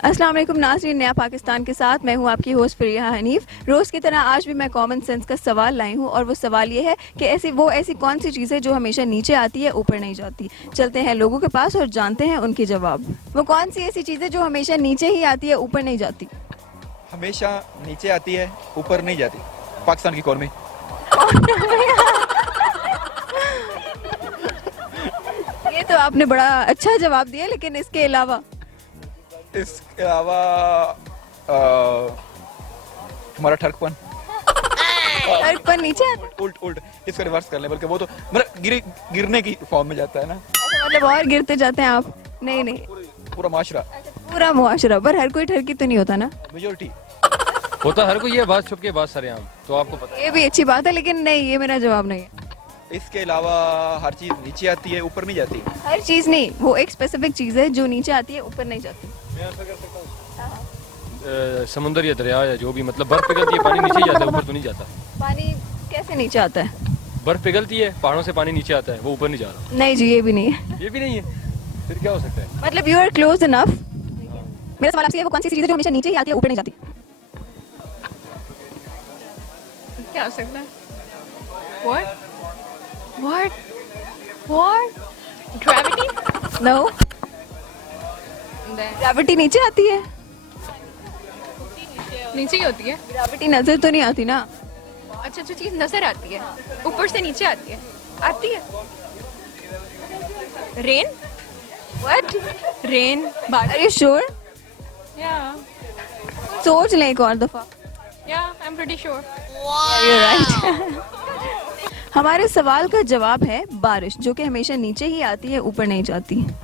अस्सलाम वालेकुम नाज़रीन, नया पाकिस्तान के साथ मैं हूं आपकी होस्ट फरिया हनीफ। रोज़ की तरह आज भी मैं कॉमन सेंस का सवाल लाई हूं और वो सवाल ये है कि ऐसी कौन सी चीज़ है जो हमेशा नीचे आती है ऊपर नहीं जाती। चलते हैं लोगों के पास और जानते हैं उनके जवाब। वो कौन सी ऐसी चीज़ है जो हमेशा नीचे ही आती है ऊपर नहीं जाती? हमेशा नीचे आती है ऊपर नहीं जाती। पाकिस्तान की इकॉनमी। ये तो आपने बड़ा अच्छा जवाब दिया, लेकिन इसके अलावा इसके अलावा हमारा ठरकपन। पर नीचे आता है? उल्ट उल्ट इसका रिवर्स कर लें, बल्कि वो तो मतलब गिरने की फॉर्म में जाता है ना। मतलब और गिरते जाते हैं आप? नहीं नहीं, पूरा माशरा, पूरा मुआशरा। पर हर कोई ठरकी तो नहीं होता ना। मेजोरिटी होता हर कोई, ये बात छुप के बात सरेआम, तो आपको पता ये भी अच्छी बात है, लेकिन नहीं, ये मेरा जवाब नहीं है। इसके अलावा हर चीज नीचे आती है ऊपर नहीं जाती। हर चीज नहीं, वो एक स्पेसिफिक चीज है जो नीचे आती है ऊपर नहीं जाती। समुंदर या दरिया या जो भी, मतलब बर्फ पिघलती है, पानी नीचे ही जाता है, ऊपर तो नहीं जाता। पानी कैसे नीचे आता है? बर्फ पिघलती है, पहाड़ों से पानी नीचे आता है, वो ऊपर नहीं जा रहा। नहीं जी, ये भी नहीं है। ये भी नहीं है, फिर क्या हो सकता है? मतलब यू आर क्लोज इनफ। मेरा सवाल आपसे है, वो कौन सी चीज है जो हमेशा नीचे ही आती है ऊपर नहीं जाती? क्या हो सकता है? What? Gravity? नो, ग्रेविटी नीचे आती है। नीचे ही होती है। ग्रेविटी नजर तो नहीं आती ना। अच्छा, जो चीज नजर आती है ऊपर से नीचे आती है। Rain? What? Rain? Are you sure? या सोच लें एक और दफा। I am pretty sure. You're right. हमारे सवाल का जवाब है बारिश, जो कि हमेशा नीचे ही आती है ऊपर नहीं जाती।